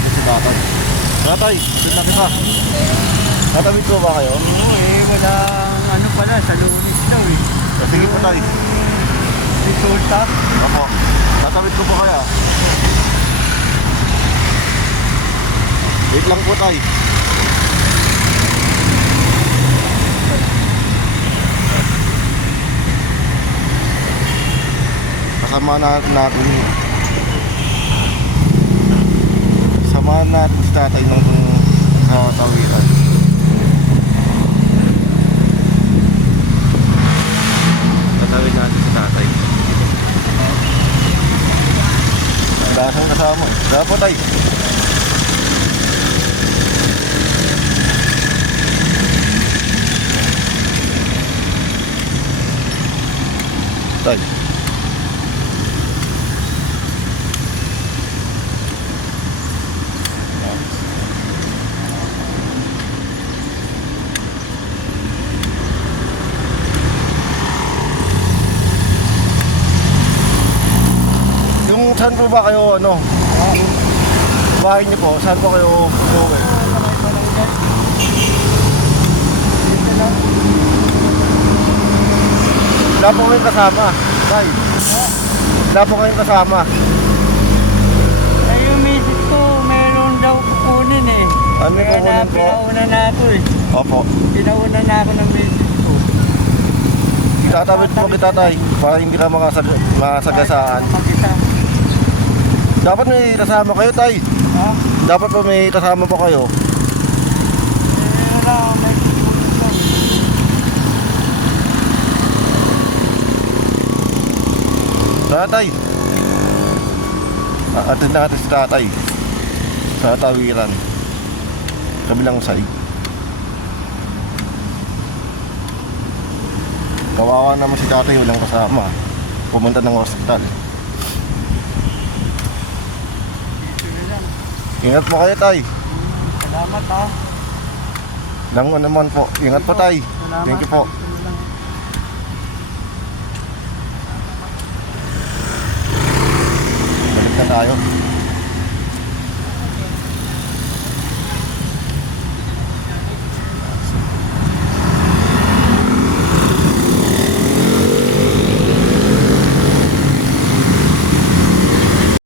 natin si tatay. Tatay, tignan kita. Tatawid ko ba kayo? Oo walang ano pala, sa Lunes daw eh. Sige po tay. Resulta. Ako. Tatawid ko po kaya. Wait lang po tay. Kasama natin samahan natin si tatay nung sa tawiran. Tatawid natin si tatay. Ang dasang kasama eh. Dapat tay. Tay. Yung saan po ba kayo ano? Bahay niyo po, saan po kayo umuwi? Wala po kayong kasama, tay. Wala po kayong kasama. Ay yung misis ko, meron daw kukunin eh. Ano yung kukunin po? Pinauna na ako eh. Opo. Pinauna na ako ng misis ko. Itatawid po kita tay, para hindi ka masagasaan. Mag-isa. Dapat may kasama kayo tay. Ha? Dapat po may kasama po kayo. Wala, may kukunin daw. Tatay. Atin natin si tatay. Sa tawiran. Kabilang side. Kawawa naman si tatay, walang kasama. Pumunta ng hospital. Dito na lang. Ingat po kayo tay. Salamat ha. Langon naman po. Ingat po tay. Salamat. Thank you po. Dito na lang. Balik na tayo.